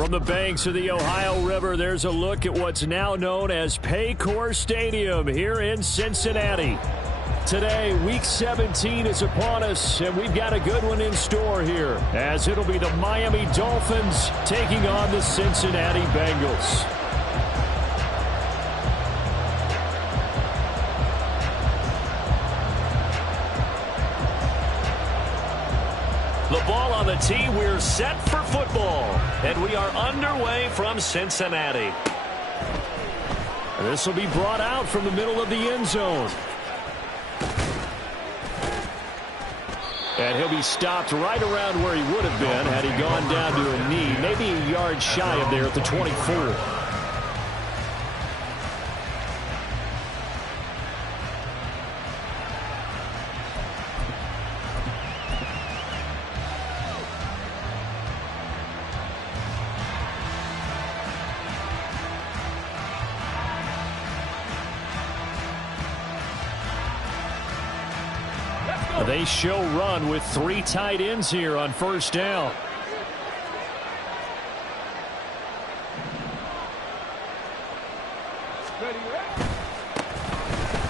From the banks of the Ohio River, there's a look at what's now known as Paycor Stadium here in Cincinnati. Today, Week 17 is upon us, and we've got a good one in store here, as it'll be the Miami Dolphins taking on the Cincinnati Bengals. The ball on the tee, we're set for football, and we are underway from Cincinnati. This will be brought out from the middle of the end zone. And he'll be stopped right around where he would have been had he gone down to a knee, maybe a yard shy of there at the 24. They show run with 3 tight ends here on first down.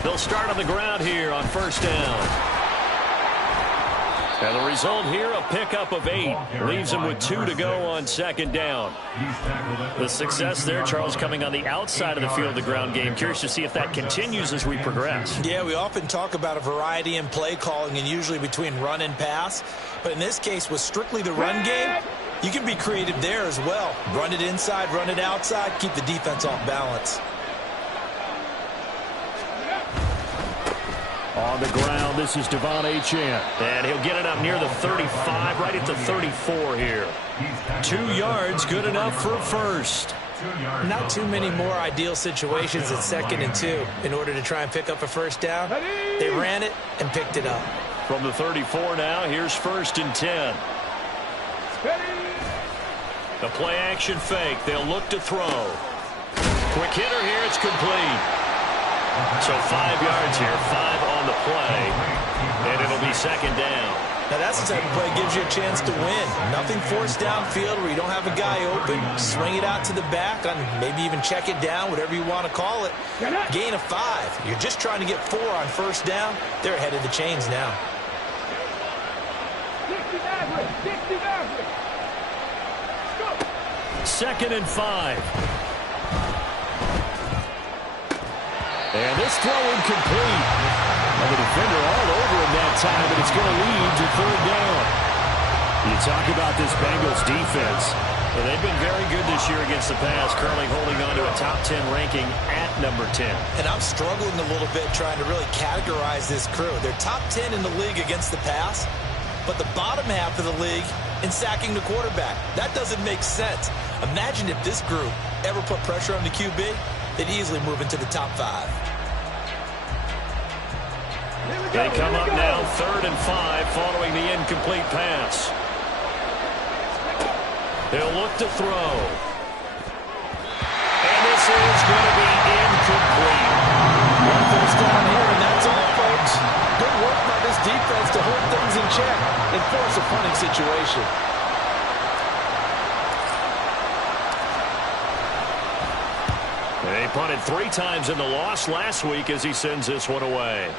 They'll start on the ground here on first down. And the result here, a pickup of 8. Leaves them with 2 to go on second down. The success there, Charles, coming on the outside of the field, the ground game. Curious to see if that continues as we progress. Yeah, we often talk about a variety in play calling and usually between run and pass. But in this case, with strictly the run game, you can be creative there as well. Run it inside, run it outside, keep the defense off balance. On the ground, this is Devon Achane. And he'll get it up near the 35, right at the 34 here. 2 yards, good enough for a first. Not too many more ideal situations at 2nd and 2 in order to try and pick up a first down. They ran it and picked it up. From the 34 now, here's 1st and 10. The play action fake. They'll look to throw. Quick hitter here. It's complete. So 5 yards here, 5 on the play, and it'll be 2nd down. Now that's the type of play gives you a chance to win. Nothing forced downfield where you don't have a guy open. Swing it out to the back, on maybe even check it down, whatever you want to call it. Gain of 5. You're just trying to get 4 on first down. They're ahead of the chains now. 2nd and 5. And this throw incomplete. And the defender all over him that time, but it's going to lead to 3rd down. You talk about this Bengals defense. Well, they've been very good this year against the pass, currently holding on to a top 10 ranking at number 10. And I'm struggling a little bit trying to really categorize this crew. They're top 10 in the league against the pass, but the bottom half of the league in sacking the quarterback. That doesn't make sense. Imagine if this group ever put pressure on the QB, they'd easily move into the top 5. They come up now 3rd and 5 following the incomplete pass. They'll look to throw. And this is going to be incomplete. 1 first down here, and that's all, folks. Good work by this defense to hold things in check and force a punting situation. They punted 3 times in the loss last week as he sends this one away.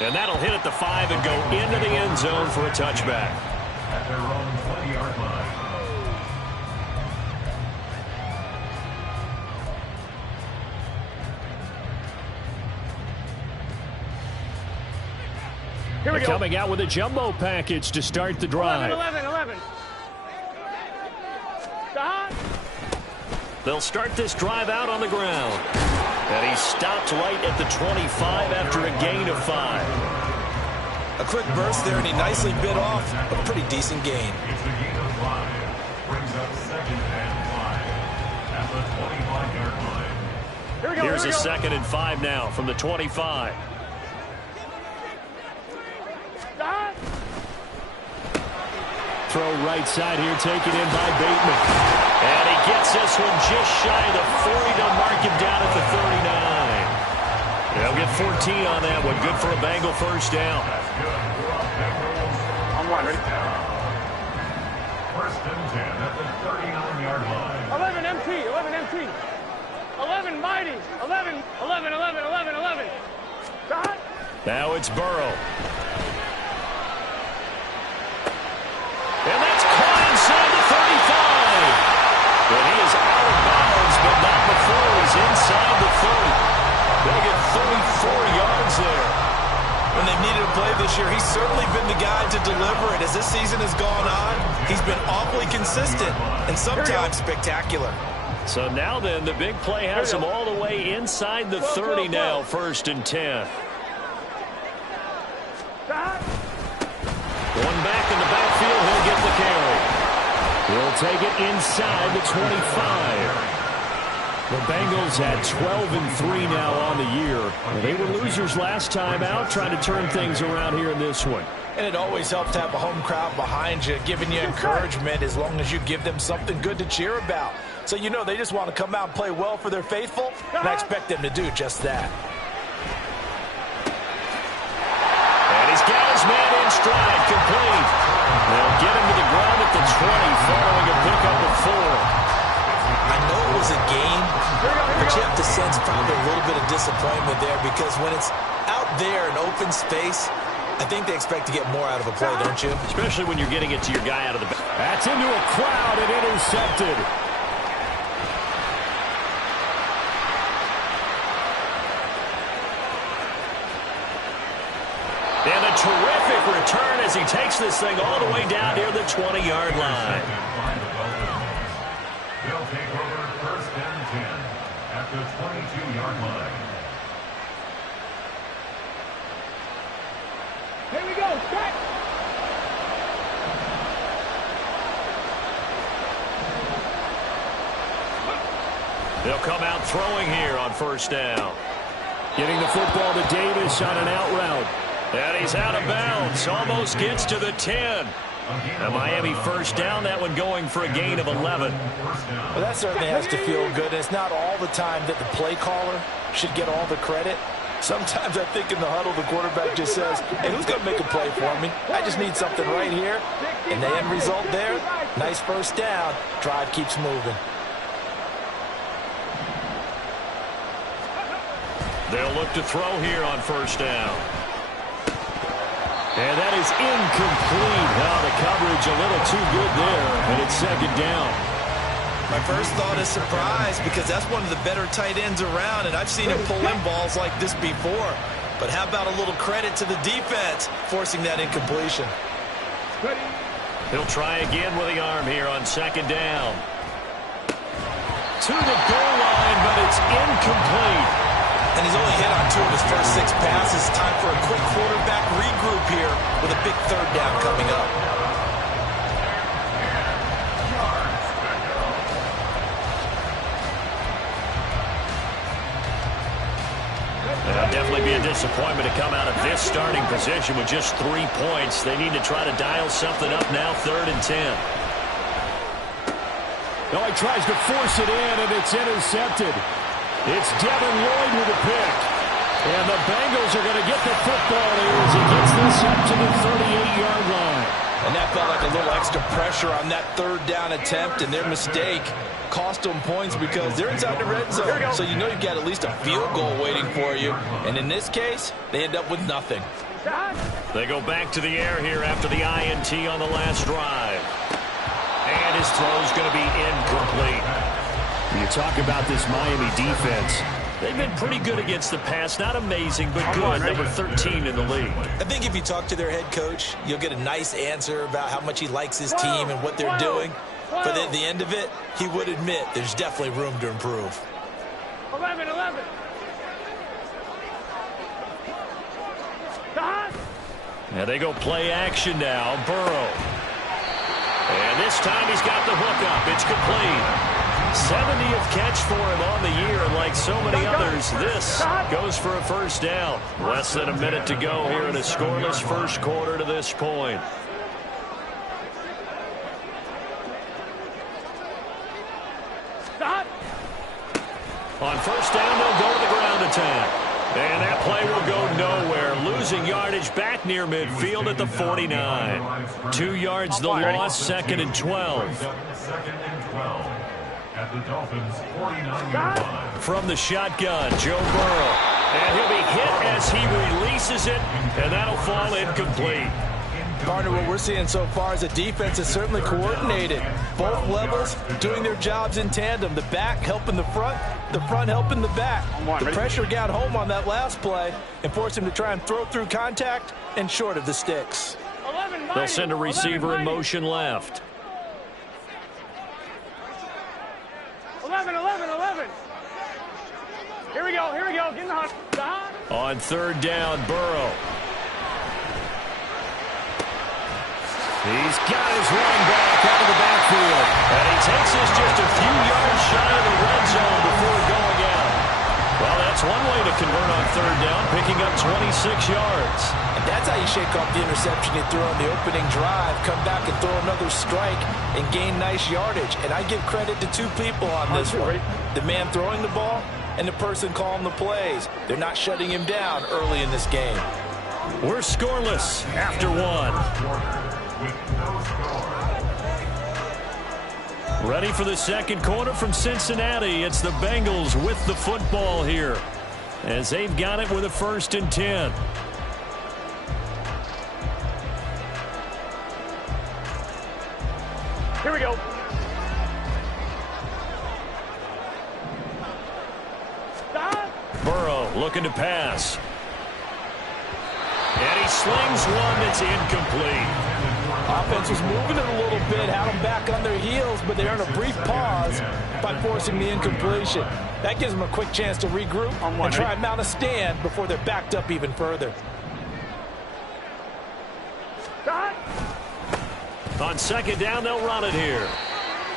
And that'll hit at the 5 and go into the end zone for a touchback. At their own 20-yard line. Here we go. Coming out with a jumbo package to start the drive. 11. They'll start this drive out on the ground. And he stopped right at the 25 after a gain of 5. A quick burst there, and he nicely bit off a pretty decent gain. It's a gain of 5. Brings up 2nd and 5 at the 25-yard line. Here's a 2nd and 5 now from the 25. Throw right side here, taken in by Bateman. And he gets this one just shy of the 40 to mark him down at the 39. They'll get 14 on that one. Good for a Bengal first down. On one, ready? First and 10 at the 39-yard line. 11 MT, 11 MT. 11 mighty. 11, 11, 11, 11, 11. Shot. Now it's Burrow. And that's caught inside the 35. And he is out of bounds, but not before he's inside the 30. They'll get 34 yards there. When they've needed a play this year, he's certainly been the guy to deliver it. As this season has gone on, he's been awfully consistent and sometimes spectacular. So now then, the big play has him all the way inside the 30 now, 1st and 10. One back in the backfield, he'll get the carry. He'll take it inside the 25. The Bengals had 12-3 now on the year. They were losers last time out, trying to turn things around here in this one. And it always helps to have a home crowd behind you, giving you encouragement as long as you give them something good to cheer about. So you know they just want to come out and play well for their faithful, and I expect them to do just that. And he's got his man in stride, complete. They'll get him to the ground at the 20, following a pickup of 4. I know it was a game, but you have to sense probably a little bit of disappointment there because when it's out there in open space, I think they expect to get more out of a play, don't you? Especially when you're getting it to your guy out of the back. That's into a crowd and intercepted. And a terrific return as he takes this thing all the way down near the 20-yard line. They'll take over 1st and 10 at the 22-yard line. Here we go. Back. They'll come out throwing here on 1st down. Getting the football to Davis on an out route. And he's out of bounds. Almost gets to the 10. A Miami 1st down. That one going for a gain of 11. Well, that certainly has to feel good. It's not all the time that the play caller should get all the credit. Sometimes I think in the huddle, the quarterback just says, hey, who's going to make a play for me? I just need something right here. And the end result there, nice 1st down. Drive keeps moving. They'll look to throw here on 1st down. And that is incomplete. Now the coverage a little too good there, and it's 2nd down. My first thought is surprise because that's one of the better tight ends around, and I've seen him pull in balls like this before. But how about a little credit to the defense forcing that incompletion? He'll try again with the arm here on 2nd down. To the goal line, but it's incomplete. And he's only hit on 2 of his first 6 passes. Time for a quick quarterback regroup here with a big 3rd down coming up. That'll definitely be a disappointment to come out of this starting position with just 3 points. They need to try to dial something up now, 3rd and 10. Oh, he tries to force it in, and it's intercepted. It's Devin Lloyd with a pick. And the Bengals are going to get the football here as he gets this up to the 38-yard line. And that felt like a little extra pressure on that 3rd down attempt, and their mistake cost them points because they're inside the red zone. So you know you've got at least a field goal waiting for you. And in this case, they end up with nothing. They go back to the air here after the INT on the last drive. And his throw's going to be incomplete. You talk about this Miami defense. They've been pretty good against the pass. Not amazing, but good. Number 13 in the league. I think if you talk to their head coach, you'll get a nice answer about how much he likes his team and what they're doing. But at the end of it, he would admit there's definitely room to improve. 11, 11. And they go play action now. Burrow. And this time he's got the hook up. It's complete. 70th catch for him on the year, and like so many others, this goes for a 1st down. Less than a minute to go here in a scoreless 1st quarter to this point. On 1st down, they'll go to the ground attack. And that play will go nowhere. Losing yardage back near midfield at the 49. 2 yards the loss, 2nd and 12. Second and 12 at the Dolphins' 49-yard line. From the shotgun, Joe Burrow. And he'll be hit as he releases it, and that'll fall incomplete. Partner, what we're seeing so far is the defense is certainly coordinated. Both levels doing their jobs in tandem. The back helping the front helping the back. The pressure got home on that last play and forced him to try and throw through contact and short of the sticks. They'll send a receiver in motion left. 11. Here we go. Get in the hunt. On 3rd down, Burrow. He's got his running back out of the backfield. And he takes this just a few yards shy of the red zone before going out. Well, that's one way to convert on 3rd down, picking up 26 yards. And that's how you shake off the interception you threw on the opening drive, come back and throw another strike and gain nice yardage. And I give credit to 2 people on this one. The man throwing the ball and the person calling the plays. They're not shutting him down early in this game. We're scoreless after 1. Ready for the 2nd quarter from Cincinnati. It's the Bengals with the football here as they've got it with a 1st and 10. Here we go. Burrow looking to pass. And he slings one that's incomplete. Offense was moving it a little bit, had them back on their heels, but they earned a brief pause by forcing the incompletion. That gives them a quick chance to regroup and try and mount a stand before they're backed up even further. On 2nd down, they'll run it here.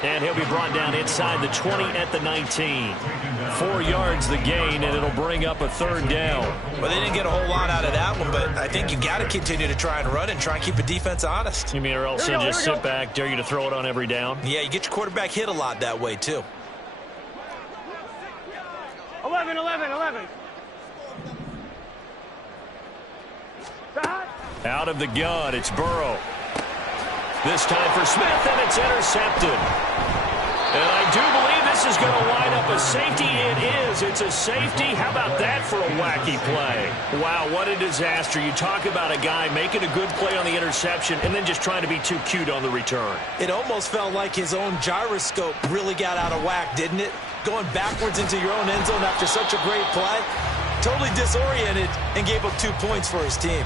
And he'll be brought down inside the 20 at the 19. 4 yards the gain, and it'll bring up a 3rd down. Well, they didn't get a whole lot out of that one, but I think you got to continue to try and run and try and keep the defense honest. You mean or else they'll just sit back, dare you to throw it on every down? Yeah, you get your quarterback hit a lot that way, too. 11. Out of the gun, it's Burrow. This time for Smith, and it's intercepted. And I do believe this is going to line up a safety. It is. It's a safety. How about that for a wacky play? Wow, what a disaster. You talk about a guy making a good play on the interception and then just trying to be too cute on the return. It almost felt like his own gyroscope really got out of whack, didn't it? Going backwards into your own end zone after such a great play. Totally disoriented and gave up 2 points for his team.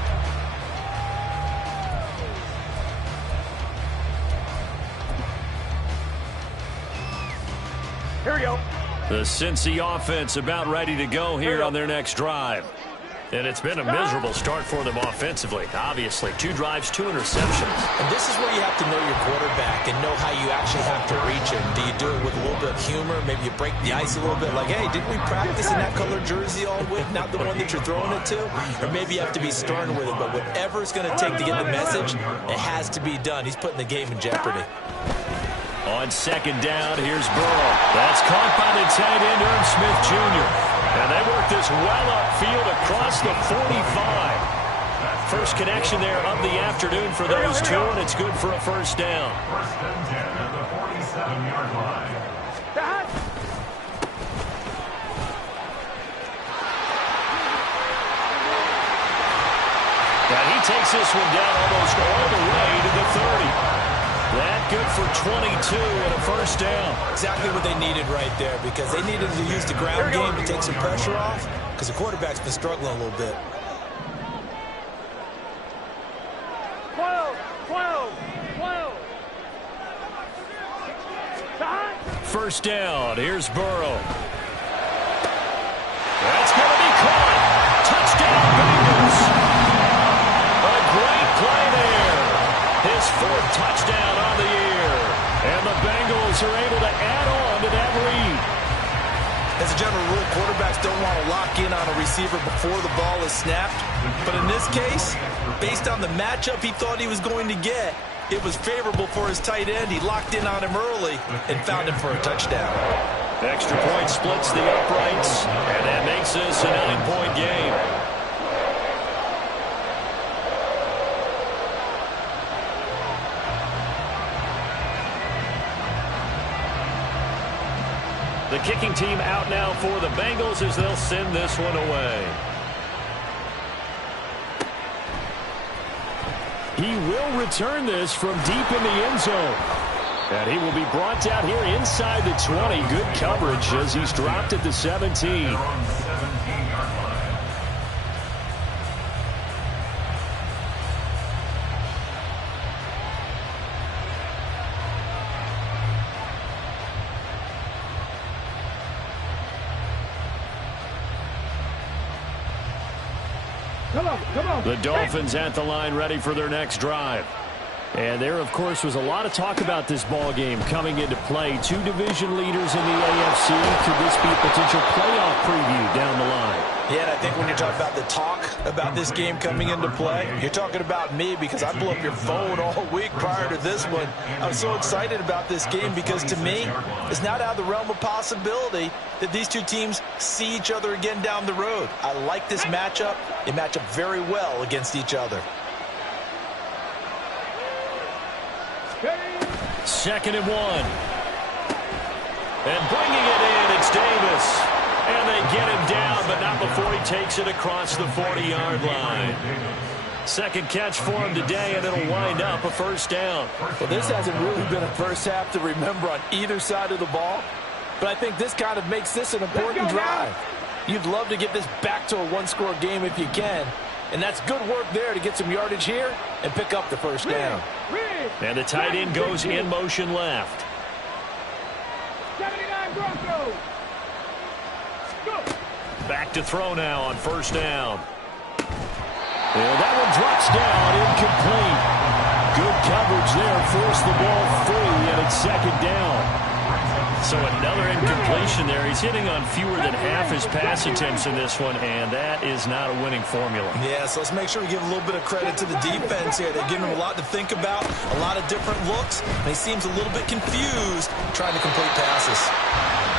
Here we go. The Cincy offense about ready to go here on their next drive. And it's been a miserable start for them offensively. Obviously, 2 drives, 2 interceptions. And this is where you have to know your quarterback and know how you actually have to reach him. Do you do it with a little bit of humor? Maybe you break the ice a little bit like, hey, didn't we practice in that color jersey all week? Not the one that you're throwing it to? Or maybe you have to be stern with it. But whatever it's going to take to get the message, it has to be done. He's putting the game in jeopardy. On 2nd down, here's Burrow. That's caught by the tight end, Irv Smith Jr. And they work this well upfield across the 45. First connection there of the afternoon for those 2, and it's good for a 1st down. 1st and 10 at the 47-yard line. And he takes this one down almost all the way to the 30. That good for 22 and a 1st down. Exactly what they needed right there, because they needed to use the ground game to take some pressure off, because the quarterback's been struggling a little bit. 12. 1st down. Here's Burrow. That's going to be caught. Touchdown, Bengals. A great play there. His 4th touchdown on the year. And the Bengals are able to add on to that lead. As a general rule, quarterbacks don't want to lock in on a receiver before the ball is snapped. But in this case, based on the matchup he thought he was going to get, it was favorable for his tight end. He locked in on him early and found him for a touchdown. Extra point splits the uprights, and that makes this a 9-point game. The kicking team out now for the Bengals as they'll send this one away. He will return this from deep in the end zone. And he will be brought down here inside the 20. Good coverage as he's dropped at the 17. Come on. The Dolphins at the line ready for their next drive. And there, of course, was a lot of talk about this ball game coming into play. Two division leaders in the AFC. Could this be a potential playoff preview down the line? Yeah, and I think when you're talking about the talk about this game coming into play, you're talking about me because I blew up your phone all week prior to this one. I was so excited about this game because to me, it's not out of the realm of possibility that these two teams see each other again down the road. I like this matchup. They match up very well against each other. 2nd and 1. And bringing it in, it's Davis. And they get him down, but not before he takes it across the 40-yard line. Second catch for him today, and it'll wind up a first down. Well, this hasn't really been a first half to remember on either side of the ball, but I think this kind of makes this an important drive. You'd love to get this back to a one-score game if you can, and that's good work there to get some yardage here and pick up the first down. And the tight end goes in motion left. 79 Broncos. Go. Back to throw now on first down. Well, that one drops down, incomplete. Good coverage there, forced the ball free, and it's 2nd down. So another incompletion there. He's hitting on fewer than half his pass attempts in this one, and that is not a winning formula. Yeah, so let's make sure we give a little bit of credit to the defense here. They're giving him a lot to think about, a lot of different looks, and he seems a little bit confused trying to complete passes.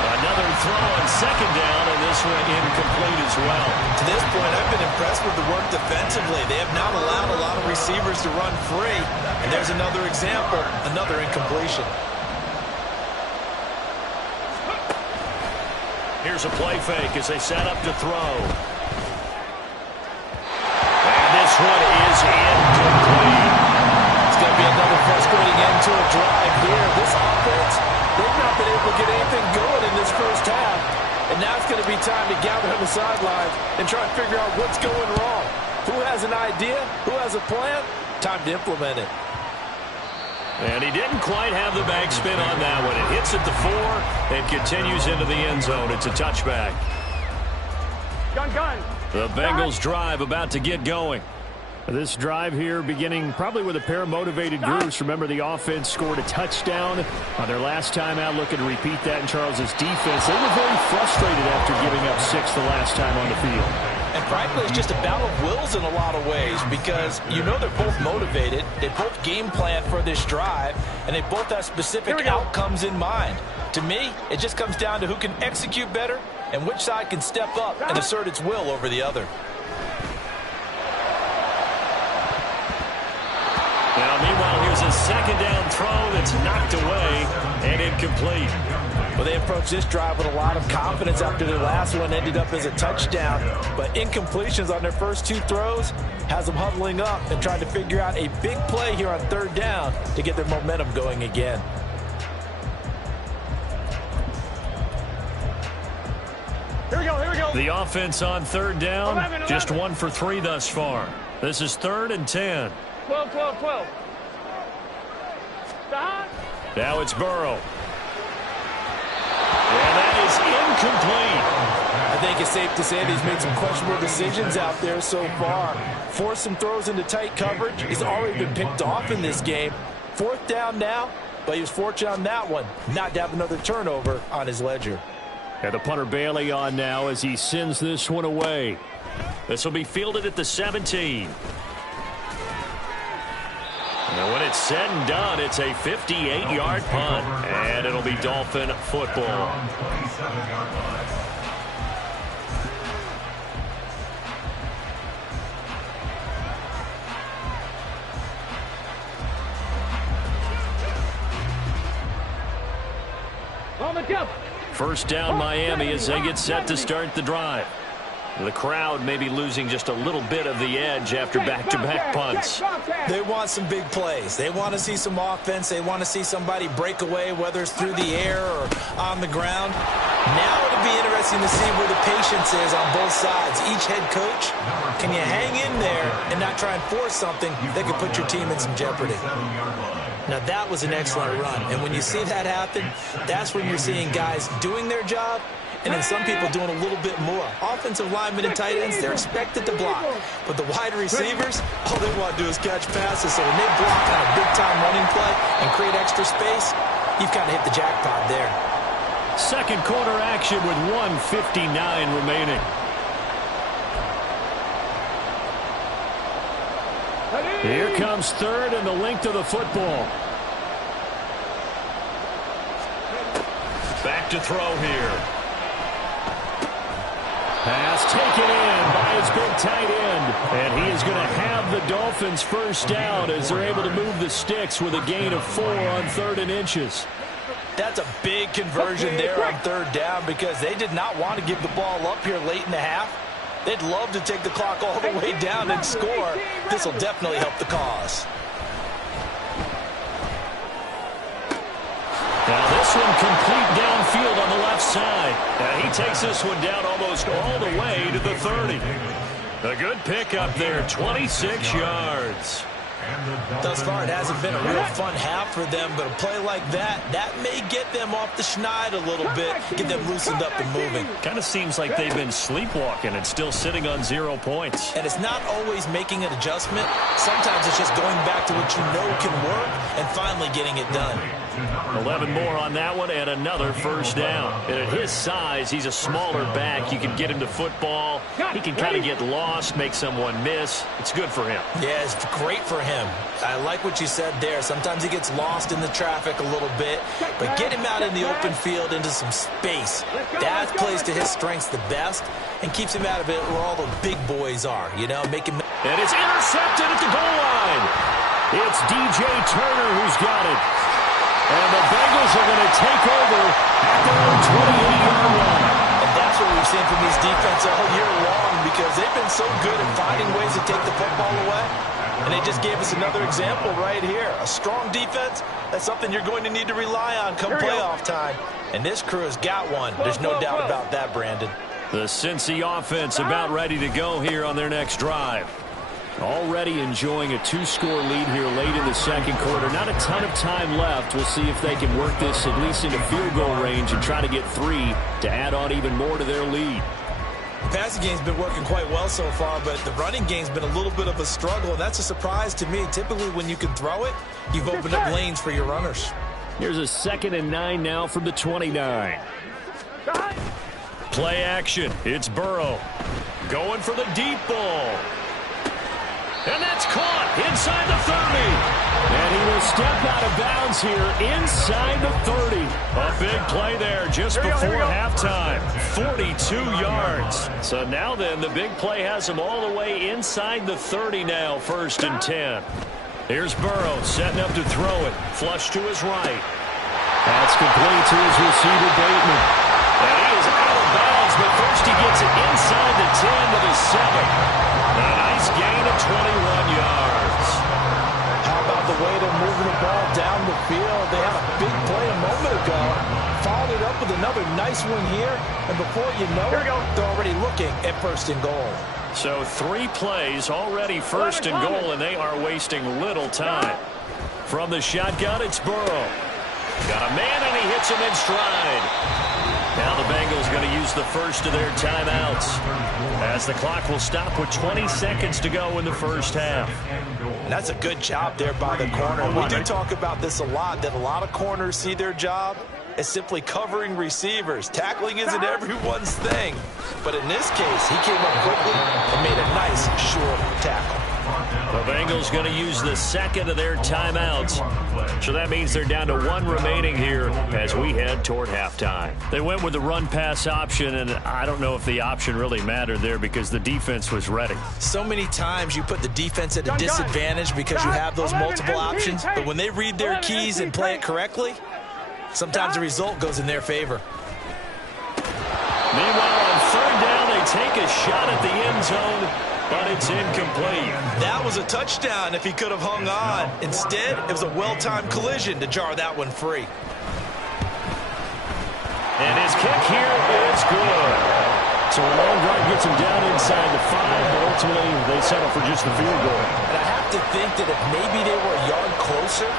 Another throw on 2nd down, and this one incomplete as well. To this point, I've been impressed with the work defensively. They have not allowed a lot of receivers to run free, and there's another example, another incompletion. Here's a play fake as they set up to throw. And this one is incomplete. It's going to be another frustrating end to a drive here. This offense, they've not been able to get anything going in this first half. And now it's going to be time to gather on the sidelines and try and figure out what's going wrong. Who has an idea? Who has a plan? Time to implement it. And he didn't quite have the backspin on that one. It hits at the 4 and continues into the end zone. It's a touchback. Gun. The Bengals drive about to get going. This drive here beginning probably with a pair of motivated groups. Remember, the offense scored a touchdown on their last time out, looking to repeat that in Charles's defense. They were very frustrated after giving up 6 the last time on the field. And frankly, it's just a battle of wills in a lot of ways because you know they're both motivated. They both game plan for this drive, and they both have specific outcomes in mind. To me, it just comes down to who can execute better and which side can step up and assert its will over the other. Now, meanwhile, here's a 2nd down throw that's knocked away and incomplete. Well, they approached this drive with a lot of confidence after their last one ended up as a touchdown. But incompletions on their first 2 throws has them huddling up and trying to figure out a big play here on 3rd down to get their momentum going again. Here we go. The offense on 3rd down, 11. just 1 for 3 thus far. This is 3rd and 10. 12. Now it's Burrow. And that is incomplete. I think it's safe to say that he's made some questionable decisions out there so far. Forced some throws into tight coverage. He's already been picked off in this game. 4th down now, but he was fortunate on that one not to have another turnover on his ledger. And the punter Bailey on now as he sends this one away. This will be fielded at the 17. And when it's said and done, it's a 58-yard punt, and it'll be Dolphin football. 27-yard line. First down Miami as they get set to start the drive. The crowd may be losing just a little bit of the edge after back-to-back punts. They want some big plays. They want to see some offense. They want to see somebody break away, whether it's through the air or on the ground. Now it'll be interesting to see where the patience is on both sides. Each head coach, can you hang in there and not try and force something that could put your team in some jeopardy? Now, that was an excellent run. And when you see that happen, that's when you're seeing guys doing their job and then some people doing a little bit more. Offensive linemen and tight ends, they're expected to block. But the wide receivers, all they want to do is catch passes. So when they block on a big-time running play and create extra space, you've kind of hit the jackpot there. Second quarter action with 1:59 remaining. Here comes third and the length of the football. Back to throw here. Pass taken in by his big tight end. And he is going to have the Dolphins first down as they're able to move the sticks with a gain of 4 on 3rd and inches. That's a big conversion there on 3rd down because they did not want to give the ball up here late in the half. They'd love to take the clock all the way down and score. This will definitely help the cause. Now this one complete downfield on the left side. He takes this one down almost all the way to the 30. A good pickup there, 26 yards. Thus far, it hasn't been a real fun half for them, but a play like that may get them off the schneid a little bit, get them loosened up and moving. Kind of seems like they've been sleepwalking and still sitting on 0 points. And it's not always making an adjustment. Sometimes it's just going back to what you know can work and finally getting it done. 11 more on that one and another first down. And at his size, he's a smaller back. You can get him to football. He can kind of get lost, make someone miss. It's good for him. Yeah, it's great for him. I like what you said there. Sometimes he gets lost in the traffic a little bit, but get him out in the open field into some space. That plays to his strengths the best and keeps him out of it where all the big boys are, you know, make him. And it's intercepted at the goal line. It's DJ Turner who's got it. And the Bengals are going to take over at their own 28-yard line. And that's what we've seen from this defense all year long because they've been so good at finding ways to take the football away. And they just gave us another example right here. A strong defense, that's something you're going to need to rely on come playoff time. And this crew has got one. There's no doubt about that, Brandon. The Cincy offense about ready to go here on their next drive. Already enjoying a 2-score lead here late in the second quarter. Not a ton of time left. We'll see if they can work this at least into field goal range and try to get 3 to add on even more to their lead. The passing game's been working quite well so far, but the running game's been a little bit of a struggle, and that's a surprise to me. Typically, when you can throw it, you've opened up lanes for your runners. Here's a 2nd and 9 now from the 29. Play action. It's Burrow. Going for the deep ball. And that's caught inside the 30. And he will step out of bounds here inside the 30. A big play there just before halftime. 42 yards. So now then, the big play has him all the way inside the 30 now, 1st and 10. Here's Burrow setting up to throw it. Flush to his right. That's complete to his receiver, Bateman. And he is out of bounds, but first he gets it inside the 10 to the 7. A nice gain of 21 yards. How about the way they're moving the ball down the field? They had a big play a moment ago. Followed it up with another nice one here. And before you know it, they're already looking at 1st and goal. So 3 plays already 1st and goal, and they are wasting little time. From the shotgun, it's Burrow. Got a man, and he hits him in stride. Now the Bengals going to use the first of their timeouts as the clock will stop with 20 seconds to go in the first half. And that's a good job there by the corner. We do talk about this a lot, that a lot of corners see their job as simply covering receivers. Tackling isn't everyone's thing. But in this case, he came up quickly and made a nice, short tackle. The Bengals going to use the second of their timeouts. So that means they're down to one remaining here as we head toward halftime. They went with the run-pass option, and I don't know if the option really mattered there because the defense was ready. So many times you put the defense at a disadvantage because you have those multiple options, but when they read their keys and play it correctly, sometimes the result goes in their favor. Meanwhile, on third down, they take a shot at the end zone, but it's incomplete. That was a touchdown if he could have hung on. Instead, it was a well-timed collision to jar that one free. And his kick here is good. So a long drive gets him down inside the 5, but ultimately they settle for just the field goal. And I have to think that if maybe they were a yard closer,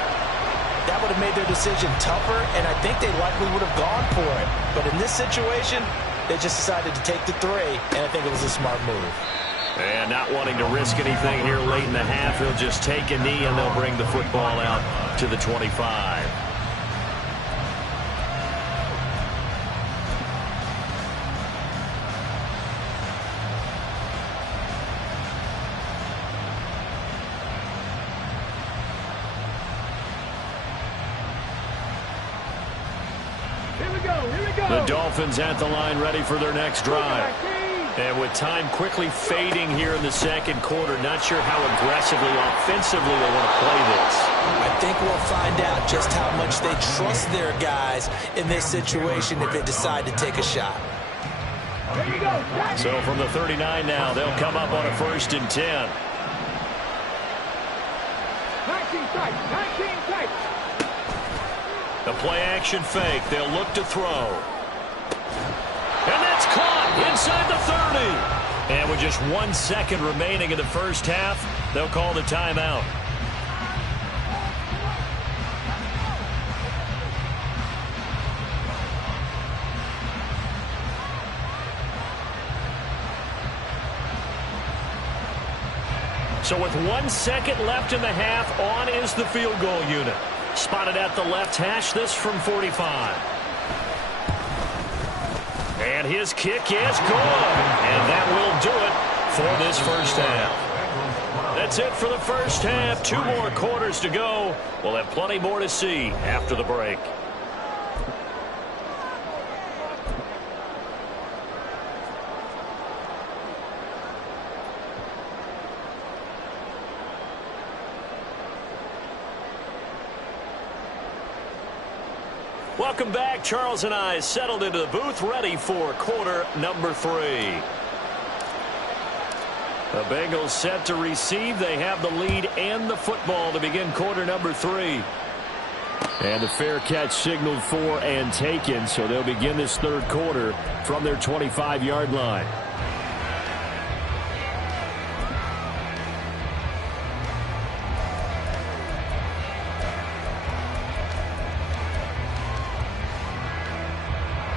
that would have made their decision tougher, and I think they likely would have gone for it. But in this situation, they just decided to take the 3, and I think it was a smart move. And not wanting to risk anything here late in the half, he'll just take a knee, and they'll bring the football out to the 25. The Dolphins at the line ready for their next drive. And with time quickly fading here in the second quarter, not sure how aggressively, offensively they want to play this. I think we'll find out just how much they trust their guys in this situation if they decide to take a shot. So from the 39 now, they'll come up on a 1st and 10. 19 tight, 19 tight. The play-action fake. They'll look to throw. And that's caught inside the 30. And with just 1 second remaining in the first half, they'll call the timeout. So with 1 second left in the half, on is the field goal unit. Spotted at the left hash, this from 45. And his kick is good. And that will do it for this first half. That's it for the first half. 2 more quarters to go. We'll have plenty more to see after the break. Welcome back. Charles and I settled into the booth, ready for quarter number 3. The Bengals set to receive. They have the lead and the football to begin quarter number 3. And the fair catch signaled for and taken, so they'll begin this third quarter from their 25-yard line.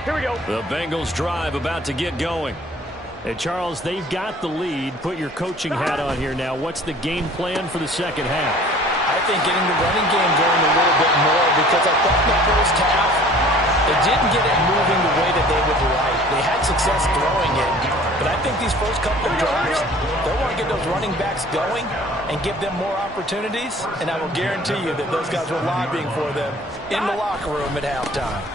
Here we go. The Bengals drive about to get going. Hey, Charles, they've got the lead. Put your coaching hat on here now. What's the game plan for the second half? I think getting the running game going a little bit more because I thought in the first half they didn't get it moving the way that they would like. They had success throwing it, but I think these first couple of drives, they'll want to get those running backs going and give them more opportunities, and I will guarantee you that those guys were lobbying for them in the locker room at halftime.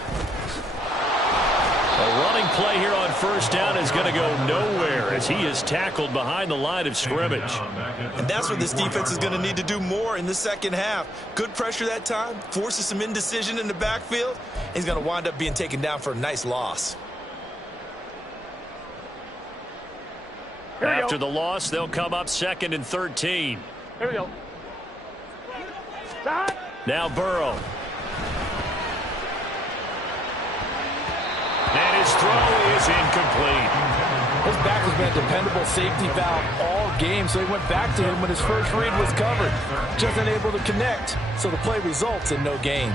A running play here on first down is going to go nowhere as he is tackled behind the line of scrimmage. And that's what this defense is going to need to do more in the second half. Good pressure that time, forces some indecision in the backfield. He's going to wind up being taken down for a nice loss. After the loss, they'll come up 2nd and 13. Here we go. Now Burrow. And his throw is incomplete. His back has been a dependable safety valve all game, so he went back to him when his first read was covered. Just unable to connect, so the play results in no gain.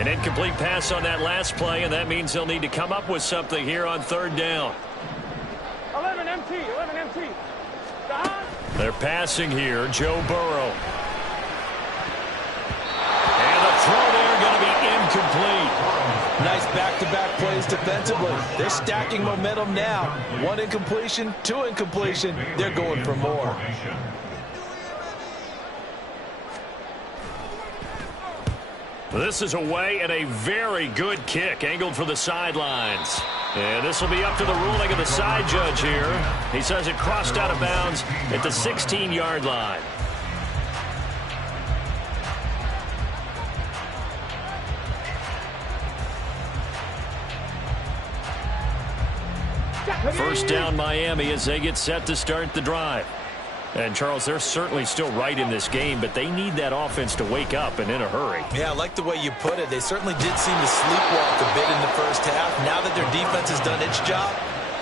An incomplete pass on that last play, and that means they'll need to come up with something here on third down. 11 MT, 11 MT. They're passing here, Joe Burrow. Nice back-to-back plays defensively. They're stacking momentum now. 1 incompletion, 2 incompletion. They're going for more. This is away and a very good kick angled for the sidelines. And this will be up to the ruling of the side judge here. He says it crossed out of bounds at the 16-yard line. First down Miami as they get set to start the drive. And, Charles, they're certainly still right in this game, but they need that offense to wake up and in a hurry. Yeah, I like the way you put it. They certainly did seem to sleepwalk a bit in the first half. Now that their defense has done its job,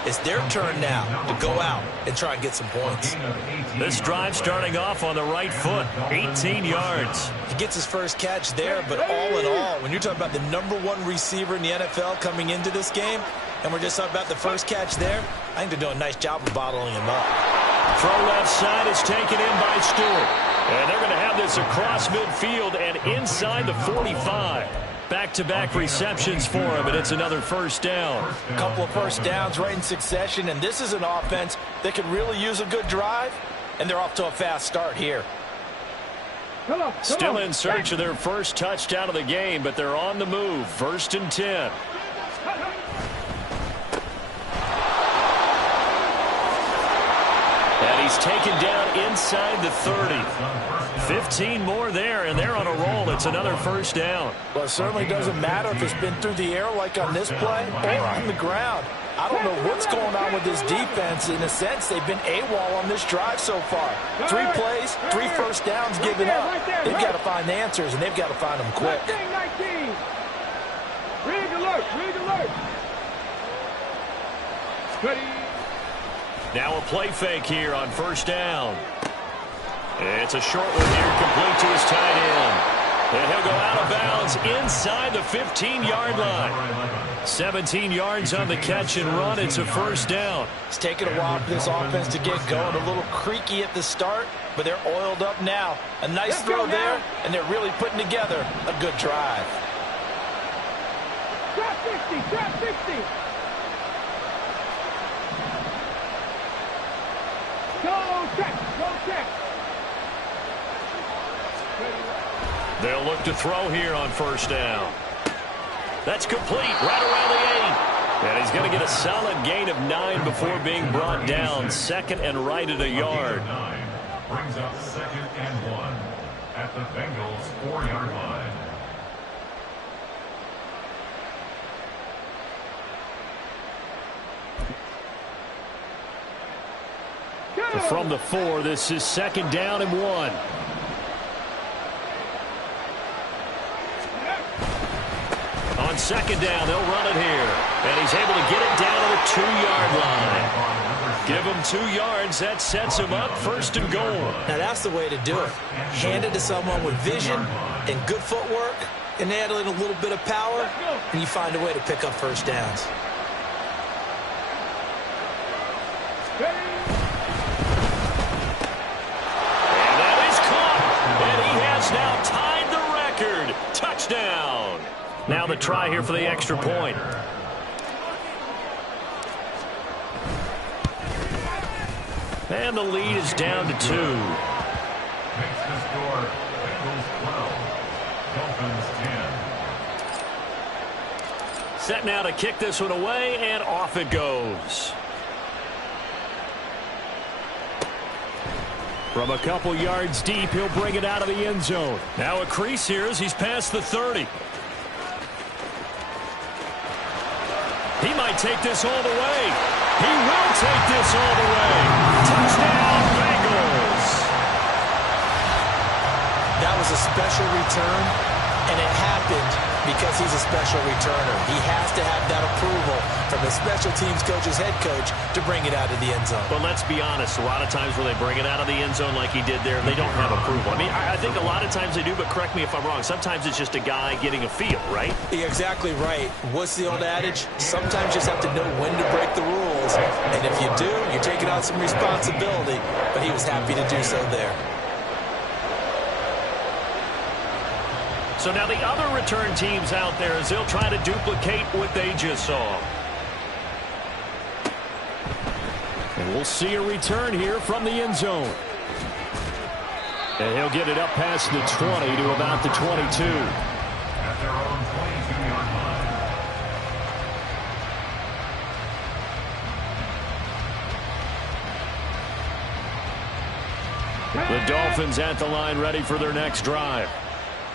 it's their turn now to go out and try and get some points. This drive starting off on the right foot, 18 yards. He gets his first catch there, but all in all, when you're talking about the #1 receiver in the NFL coming into this game, and we're just talking about the first catch there, I think they're doing a nice job of bottling him up. Throw left side is taken in by Stewart. And they're going to have this across midfield and inside the 45. Back-to-back receptions for him, and it's another first down. A couple of first downs right in succession, and this is an offense that could really use a good drive, and they're off to a fast start here. Still in search of their first touchdown of the game, but they're on the move. 1st and 10. And he's taken down inside the 30. 15 more there, and they're on a roll. It's another first down. Well, it certainly doesn't matter if it's been through the air like on this play or on the ground. I don't know what's going on with this defense. In a sense, they've been AWOL on this drive so far. 3 plays, 3 first downs given up. They've got to find the answers, and they've got to find them quick. 19. Rig alert, rig alert. Ready. Now a play fake here on first down. It's a short one here, complete to his tight end. And he'll go out of bounds inside the 15-yard line. 17 yards on the catch and run. It's a first down. It's taken a while for this offense to get going. A little creaky at the start, but they're oiled up now. A nice throw there, and they're really putting together a good drive. Trap 50, trap 50. Go check, go check. They'll look to throw here on first down. That's complete right around the 8. And he's going to get a solid gain of 9 before being brought down. 2nd and right at a yard. 9 brings up 2nd and 1 at the Bengals 4-yard line. From the 4, this is 2nd down and 1. On 2nd down, they'll run it here. And he's able to get it down to the 2-yard line. Give him 2 yards. That sets him up 1st and goal. Now that's the way to do it. Hand it to someone with vision and good footwork, and add in a little bit of power, and you find a way to pick up first downs. Now tied the record. Touchdown. Now the try here for the extra point. And the lead is down to 2. Makes the score Bengals 12, Dolphins 10. Set now to kick this one away, and off it goes. From a couple yards deep, he'll bring it out of the end zone. Now a crease here as he's past the 30. He might take this all the way. He will take this all the way. Touchdown, Bengals. That was a special return, and it happened because he's a special returner. He has to have that approval from the special teams coach's head coach to bring it out of the end zone. But let's be honest, a lot of times when they bring it out of the end zone like he did there, they don't have approval. I mean, I think a lot of times they do, but correct me if I'm wrong. Sometimes it's just a guy getting a feel, right? You're exactly right. What's the old adage? Sometimes you just have to know when to break the rules. And if you do, you're taking on some responsibility. But he was happy to do so there. So now the other return teams out there as they'll try to duplicate what they just saw. And we'll see a return here from the end zone. And he'll get it up past the 20 to about the 22. At their own 22-yard line. The Dolphins at the line ready for their next drive.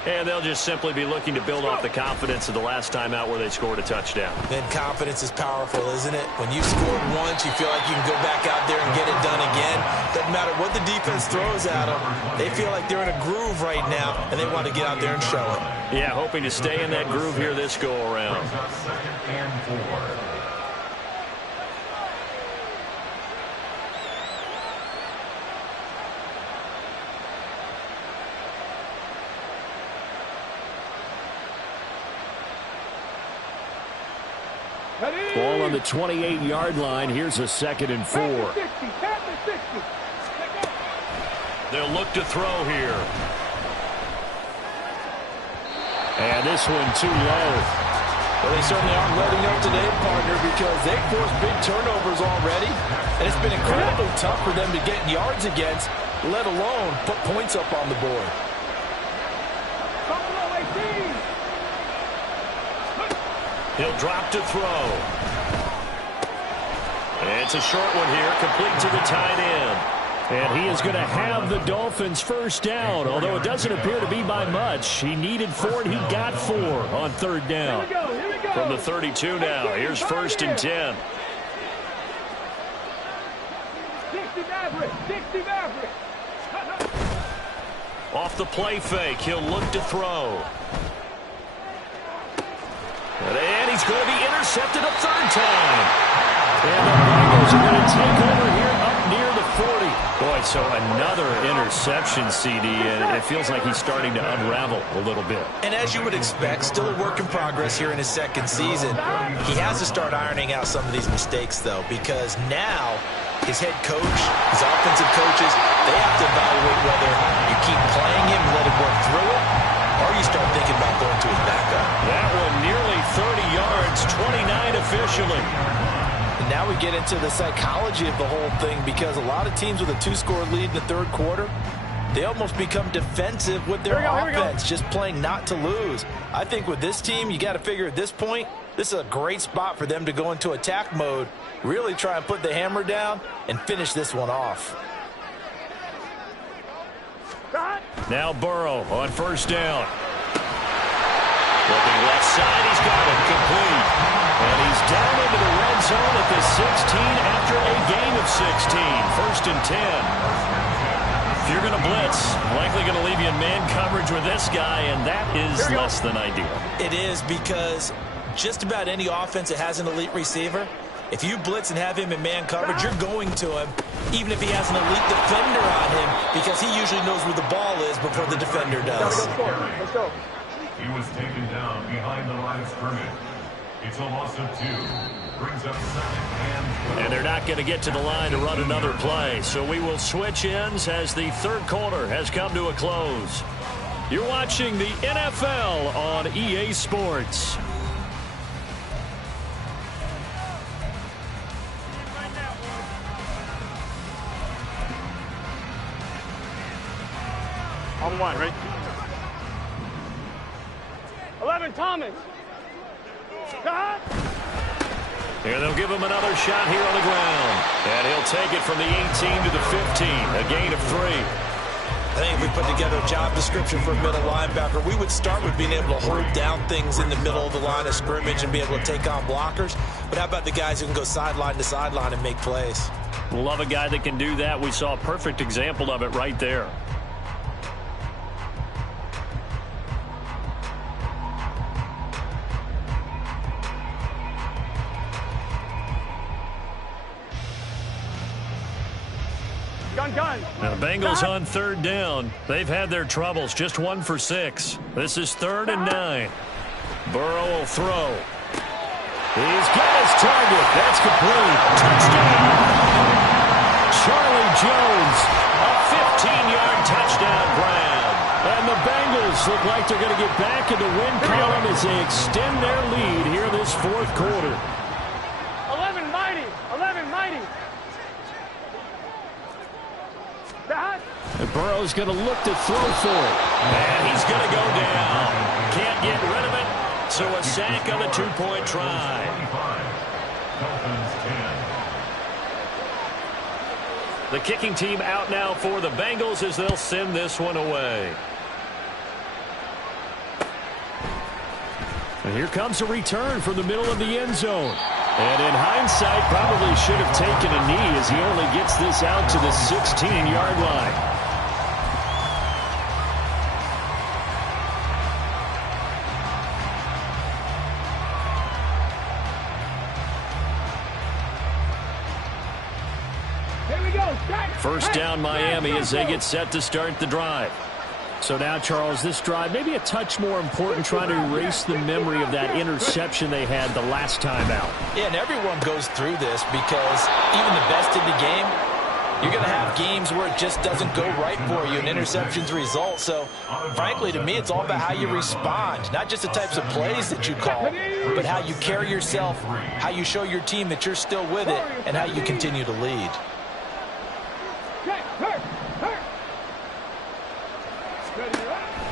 And they'll just simply be looking to build off the confidence of the last time out where they scored a touchdown. And confidence is powerful, isn't it? When you scored once, you feel like you can go back out there and get it done again. Doesn't matter what the defense throws at them. They feel like they're in a groove right now, and they want to get out there and show it. Yeah, hoping to stay in that groove here this go-around. Brings up 2nd and 4. Ball on the 28-yard line. Here's a 2nd and 4. They'll look to throw here. And this one too low. Well, they certainly aren't letting up today, partner, because they forced big turnovers already. And it's been incredibly tough for them to get yards against, let alone put points up on the board. He'll drop to throw. It's a short one here, complete to the tight end. And he is going to have the Dolphins first down, although it doesn't appear to be by much. He needed 4, and he got 4 on 3rd down. Here we go. From the 32 now, here's 1st and 10. 60 Maverick. 60 Maverick. Off the play fake, he'll look to throw. And he's going to be intercepted a 3rd time. And the Bengals are going to take over here up near the 40. Boy, so another interception, CD, and it feels like he's starting to unravel a little bit. And as you would expect, still a work in progress here in his 2nd season. He has to start ironing out some of these mistakes, though, because now his head coach, his offensive coaches, they have to evaluate whether you keep playing him and let him work through it, or you start thinking about going to his backup. That one nearly 30 yards, 29 officially. And now we get into the psychology of the whole thing, because a lot of teams with a 2-score lead in the 3rd quarter, they almost become defensive with their offense, just playing not to lose. I think with this team, you got to figure at this point, this is a great spot for them to go into attack mode, really try and put the hammer down and finish this one off. Now Burrow on 1st down. Looking left side, he's got it complete. And he's down into the red zone at the 16 after a gain of 16. 1st and 10. If you're going to blitz, likely going to leave you in man coverage with this guy, and that is less than ideal. It is, because just about any offense that has an elite receiver, if you blitz and have him in man coverage, you're going to him, even if he has an elite defender on him, because he usually knows where the ball is before the defender does. Let's go. He was taken down behind the line of scrimmage. It's a loss of 2. Brings up 2nd and 12. And they're not going to get to the line to run another play. So we will switch ends as the 3rd quarter has come to a close. You're watching the NFL on EA Sports. On 1, right? 11 Thomas. Cut. Here they'll give him another shot here on the ground. And he'll take it from the 18 to the 15. A gain of 3. I think if we put together a job description for a middle linebacker, we would start with being able to hold down things in the middle of the line of scrimmage and be able to take on blockers. But how about the guys who can go sideline to sideline and make plays? Love a guy that can do that. We saw a perfect example of it right there. Gun. Now the Bengals on 3rd down. They've had their troubles. Just 1 for 6. This is 3rd and 9. Burrow will throw. He's got his target. That's complete. Touchdown. Charlie Jones. A 15-yard touchdown grab. And the Bengals look like they're going to get back in the win column as they extend their lead here this fourth quarter. 11 mighty. 11 mighty. And Burrow's going to look to throw for it. And he's going to go down. Can't get rid of it. So a sack on the two-point try. The kicking team out now for the Bengals as they'll send this one away. And here comes a return from the middle of the end zone. And in hindsight, probably should have taken a knee as he only gets this out to the 16-yard line. First down Miami as they get set to start the drive. So now, Charles, this drive maybe a touch more important, trying to erase the memory of that interception they had the last time out. Yeah, and everyone goes through this because even the best in the game, you're going to have games where it just doesn't go right for you and interceptions result. So, frankly, to me, it's all about how you respond, not just the types of plays that you call, but how you carry yourself, how you show your team that you're still with it, and how you continue to lead.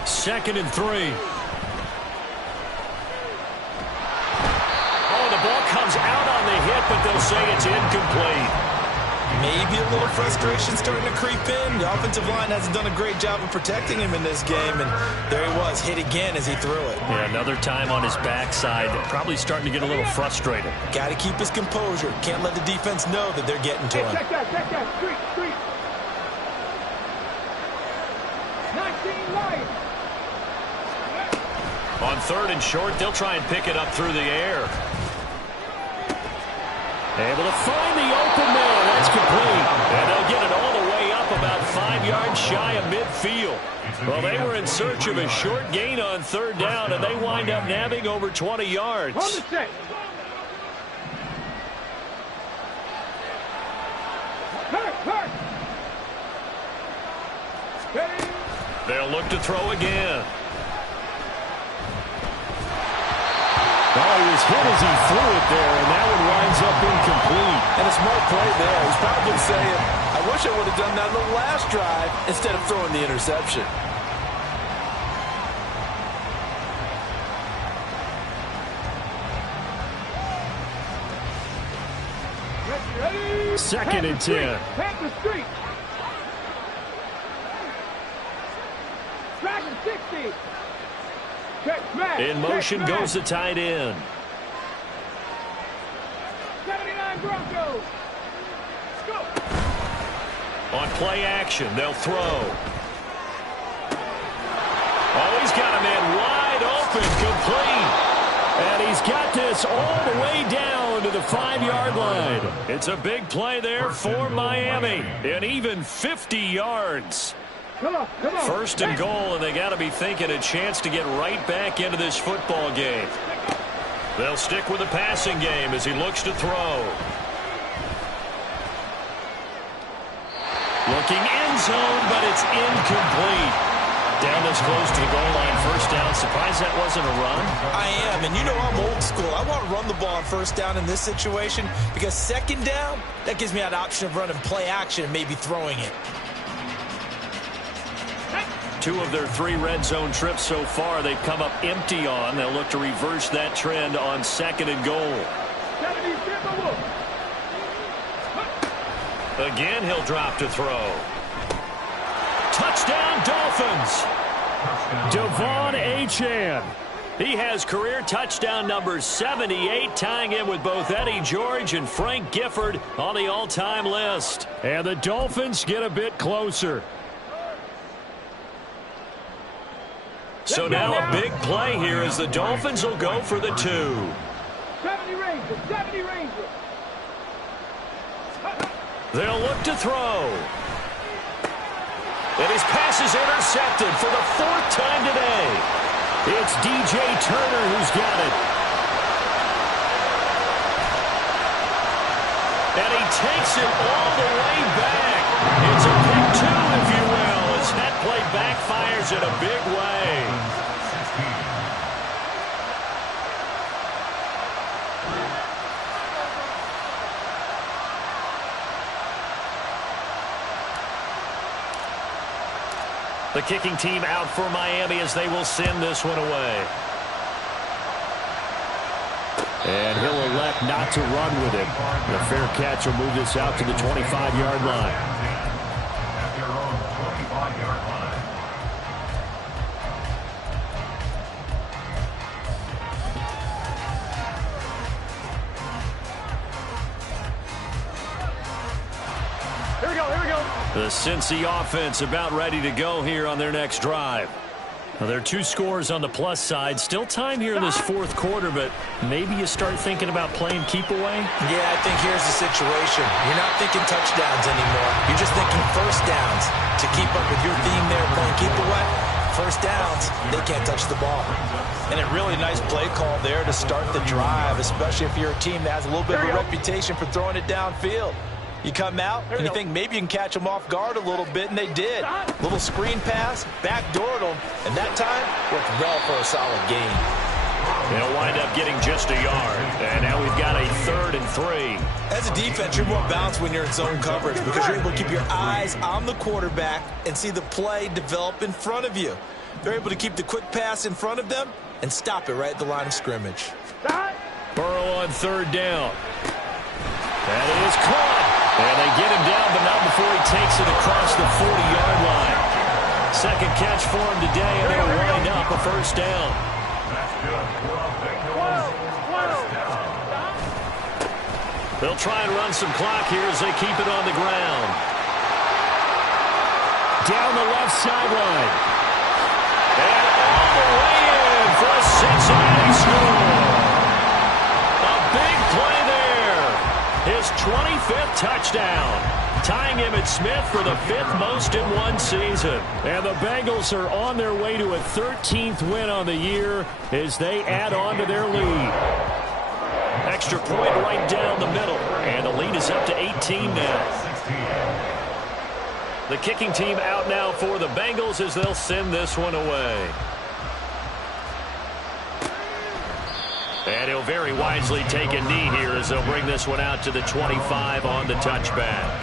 Second and 3. Oh, the ball comes out on the hit, but they'll say it's incomplete. Maybe a little frustration starting to creep in. The offensive line hasn't done a great job of protecting him in this game, and there he was, hit again as he threw it. Yeah, another time on his backside, probably starting to get a little frustrated. Got to keep his composure. Can't let the defense know that they're getting to him. Check that, street. 19 Lions. On third and short, they'll try and pick it up through the air. Able to find the open man. That's complete. And they'll get it all the way up about 5 yards shy of midfield. Well, they were in search of a short gain on third down, and they wind up nabbing over 20 yards. On the set. Hurt. They'll look to throw again. Oh, he was hit as he threw it there, and that one winds up incomplete. And a smart play there. He's probably saying, I wish I would have done that on the last drive instead of throwing the interception. Second and 10. Pass the street. Dragon 60. In motion goes the tight end. 79 Broncos. Go. On play action, they'll throw. Oh, he's got a man wide open, complete. And he's got this all the way down to the 5-yard line. It's a big play there for Miami. And even 50 yards. Come on. First and goal, and they got to be thinking a chance to get right back into this football game. They'll stick with the passing game as he looks to throw. Looking end zone, but it's incomplete. Down this close to the goal line, first down. Surprised that wasn't a run? I am, and you know I'm old school. I want to run the ball on first down in this situation because second down, that gives me an option of running play action and maybe throwing it. 2 of their 3 red zone trips so far they've come up empty on. They'll look to reverse that trend on second and goal. Again, he'll drop to throw. Touchdown, Dolphins. Devon Achane. He has career touchdown number 78, tying in with both Eddie George and Frank Gifford on the all-time list. And the Dolphins get a bit closer. So now a big play here as the Dolphins will go for the 2. 70 Rangers. They'll look to throw. And his pass is intercepted for the 4th time today. It's DJ Turner who's got it. And he takes it all the way back. It's a pick 2, if you will, as that play backfires scores in a big way. The kicking team out for Miami as they will send this one away. And he'll elect not to run with it. The fair catch will move this out to the 25-yard line. At their own 25-yard line. Here we go, here we go. The Cincy offense about ready to go here on their next drive. Well, there are 2 scores on the plus side. Still time here in this fourth quarter, but maybe you start thinking about playing keep away? Yeah, I think here's the situation. You're not thinking touchdowns anymore. You're just thinking first downs. To keep up with your theme there, playing keep away, first downs, they can't touch the ball. And a really nice play call there to start the drive, especially if you're a team that has a little bit of a reputation for throwing it downfield. You come out, and you think maybe you can catch them off guard a little bit, and they did. Little screen pass, backdoored them, and that time worked well for a solid gain. They'll wind up getting just a yard, and now we've got a 3rd and 3. As a defense, you're more balanced when you're in zone coverage because you're able to keep your eyes on the quarterback and see the play develop in front of you. They're able to keep the quick pass in front of them and stop it right at the line of scrimmage. Burrow on 3rd down. That is caught. And they get him down, but not before he takes it across the 40-yard line. Second catch for him today, and they'll wind up a first down. That's good. First down. They'll try and run some clock here as they keep it on the ground. Down the left sideline. And all the way in for a Cincinnati score. A big play there. His 25th touchdown, tying Emmitt Smith for the 5th most in one season. And the Bengals are on their way to a 13th win on the year as they add on to their lead. Extra point right down the middle, and the lead is up to 18 now. The kicking team out now for the Bengals as they'll send this one away. And he'll very wisely take a knee here as they'll bring this one out to the 25 on the touchback.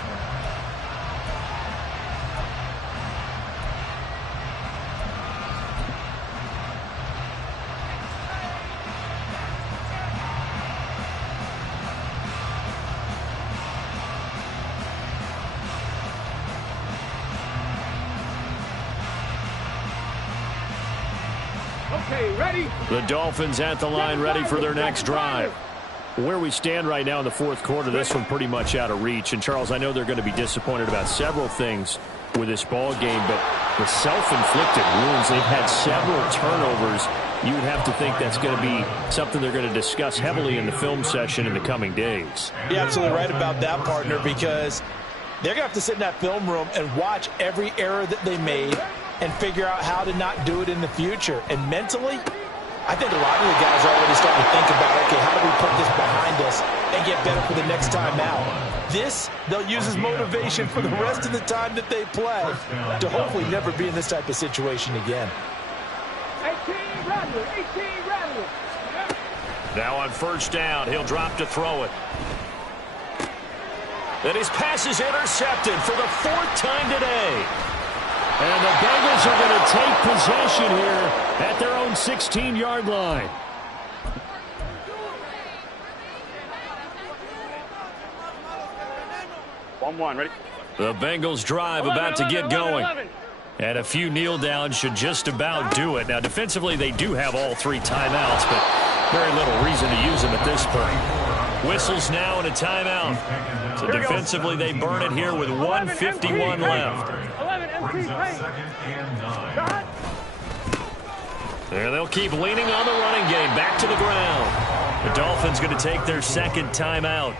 Okay, ready? The Dolphins at the line ready for their next drive. Where we stand right now in the fourth quarter, this one pretty much out of reach. And, Charles, I know they're going to be disappointed about several things with this ball game, but the self-inflicted wounds, they've had several turnovers. You would have to think that's going to be something they're going to discuss heavily in the film session in the coming days. You're absolutely right about that, partner, because they're going to have to sit in that film room and watch every error that they made and figure out how to not do it in the future. And mentally, I think a lot of the guys are already starting to think about, okay, how do we put this behind us and get better for the next time out? This, they'll use as motivation for the rest of the time that they play to hopefully never be in this type of situation again. 18 Radler, 18 Radler. Now on first down, he'll drop to throw it. And his pass is intercepted for the 4th time today. And the Bengals are going to take possession here at their own 16-yard line. Ready? The Bengals drive about to get going. And a few kneel downs should just about do it. Now, defensively, they do have all 3 timeouts, but very little reason to use them at this point. Whistles now and a timeout. So defensively, they burn it here with 1:51 left. 11 MP And they'll keep leaning on the running game back to the ground. The Dolphins going to take their 2nd timeout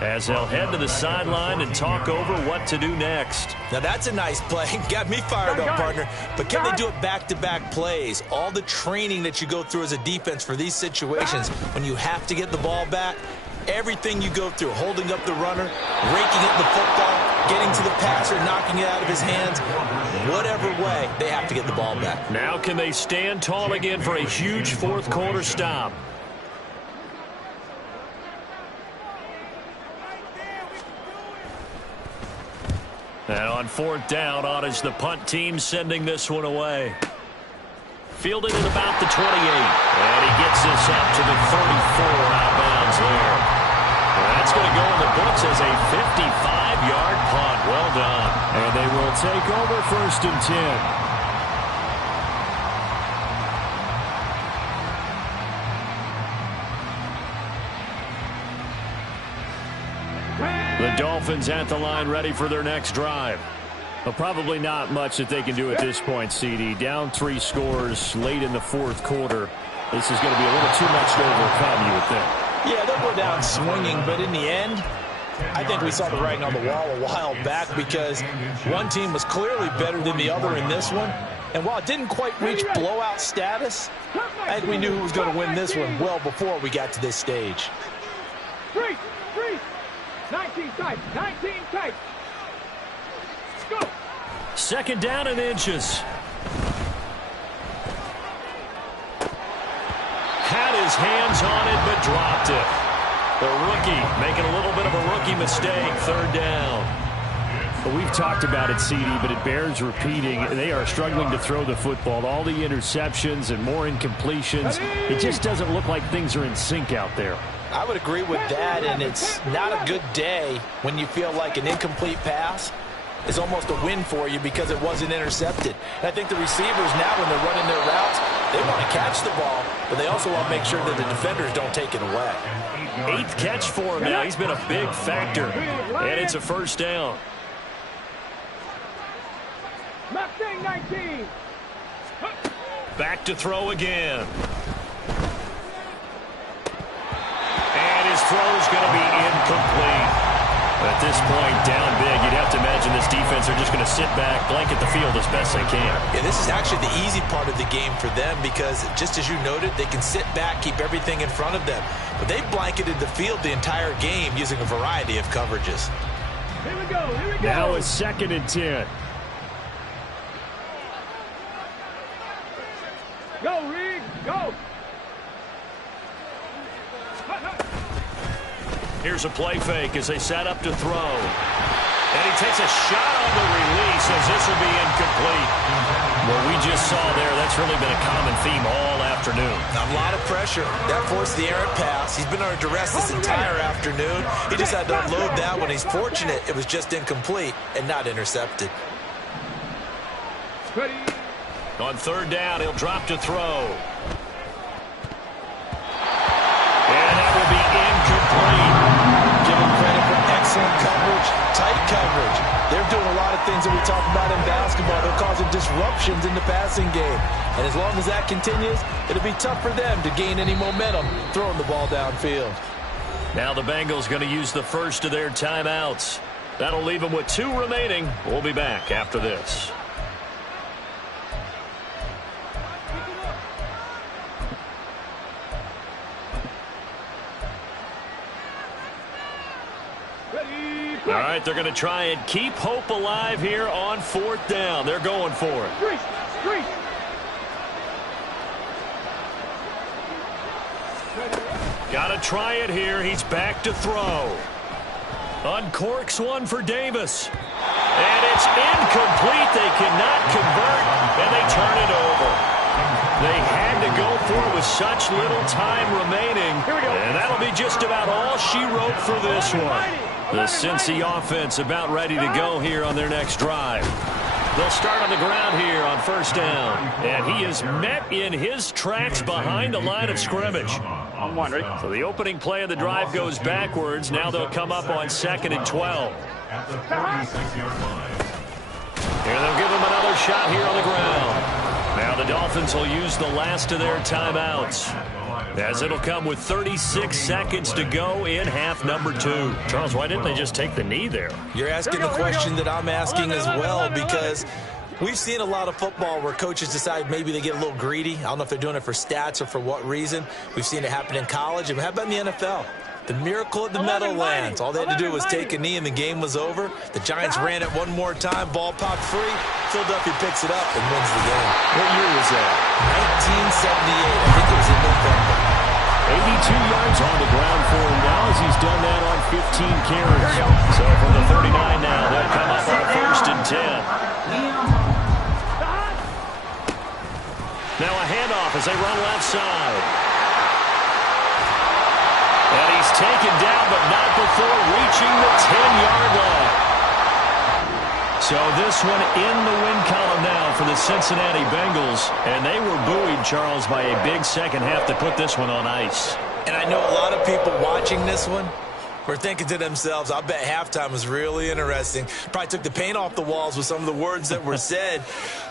as they'll head to the sideline and talk over what to do next. Now that's a nice play. Got me fired up, partner. But can they do it back-to-back plays? All the training that you go through as a defense for these situations, when you have to get the ball back, Everything you go through, holding up the runner, raking up the football, getting to the passer, knocking it out of his hands, whatever way, they have to get the ball back. Now can they stand tall again for a huge fourth quarter stop? And on fourth down, on is the punt team sending this one away. Fielded at about the 28. And he gets this up to the 34 out of bounds there. And that's going to go in the books as a 55-yard punt. Well done. And they will take over 1st and 10. The Dolphins at the line ready for their next drive. Well, probably not much that they can do at this point, CD. Down 3 scores late in the fourth quarter. This is going to be a little too much to overcome, you would think. Yeah, they'll go down swinging, but in the end, I think we saw the writing on the wall a while back because one team was clearly better than the other in this one. And while it didn't quite reach blowout status, I think we knew who was going to win this one well before we got to this stage. 19 tight, 19 tight. Go. 2nd down and inches. Had his hands on it, but dropped it. The rookie making a little bit of a rookie mistake. 3rd down. Well, we've talked about it, CD, but it bears repeating. They are struggling to throw the football. All the interceptions and more incompletions. It just doesn't look like things are in sync out there. I would agree with that, and it's not a good day when you feel like an incomplete pass is almost a win for you because it wasn't intercepted. And I think the receivers now, when they're running their routes, they want to catch the ball, but they also want to make sure that the defenders don't take it away. 8th catch for him now. He's been a big factor, and it's a 1st down. Mustang 19. Back to throw again. And his throw is going to be incomplete. At this point, down big, you'd have to imagine this defense are just going to sit back, blanket the field as best they can. Yeah, this is actually the easy part of the game for them because, just as you noted, they can sit back, keep everything in front of them. But they've blanketed the field the entire game using a variety of coverages. Here we go, here we go. Now it's 2nd and 10. Go, Reed, go. Here's a play fake as they set up to throw. And he takes a shot on the release as this will be incomplete. What we just saw there, that's really been a common theme all afternoon. A lot of pressure. That forced the errant pass. He's been under duress this entire afternoon. He just had to unload that one. He's fortunate it was just incomplete and not intercepted. Ready. On 3rd down, he'll drop to throw. And that will be incomplete. Give him credit for excellent coverage, tight coverage. They're doing a lot of things that we talk about in basketball. They're causing disruptions in the passing game. And as long as that continues, it'll be tough for them to gain any momentum throwing the ball downfield. Now the Bengals going to use the first of their timeouts. That'll leave them with 2 remaining. We'll be back after this. All right, they're going to try and keep hope alive here on 4th down. They're going for it. Street. Got to try it here. He's back to throw. Uncorks one for Davis. And it's incomplete. They cannot convert, and they turn it over. They had to go for it with such little time remaining. And that'll be just about all she wrote for this one. The Cincy offense about ready to go here on their next drive. They'll start on the ground here on 1st down. And he is met in his tracks behind the line of scrimmage. On 1, ready? So the opening play of the drive goes backwards. Now they'll come up on 2nd and 12. At the 46-yard line. And they'll give him another shot here on the ground. Now the Dolphins will use the last of their timeouts, as it'll come with 36 seconds to go in half number 2. Charles, why didn't they just take the knee there? You're asking the question that I'm asking as well, because we've seen a lot of football where coaches decide maybe they get a little greedy. I don't know if they're doing it for stats or for what reason. We've seen it happen in college. And how about in the NFL? The miracle at the Meadowlands. All they had to do was take a knee and the game was over. The Giants ran it one more time. Ball popped free. Philadelphia picks it up and wins the game. What year was that? 1978. I think it was in November. 82 yards on the ground for him now as he's done that on 15 carries. So from the 39 now, they'll come up on a 1st and 10. Now a handoff as they run left side. And he's taken down, but not before reaching the 10-yard line. So this one in the win column now for the Cincinnati Bengals. And they were buoyed, Charles, by a big second half to put this one on ice. And I know a lot of people watching this one were thinking to themselves, I bet halftime was really interesting. Probably took the paint off the walls with some of the words that were said.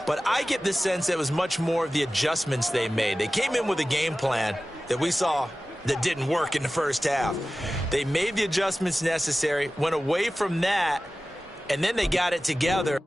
But I get the sense that it was much more of the adjustments they made. They came in with a game plan that we saw that didn't work in the first half. They made the adjustments necessary, went away from that, and then they got it together.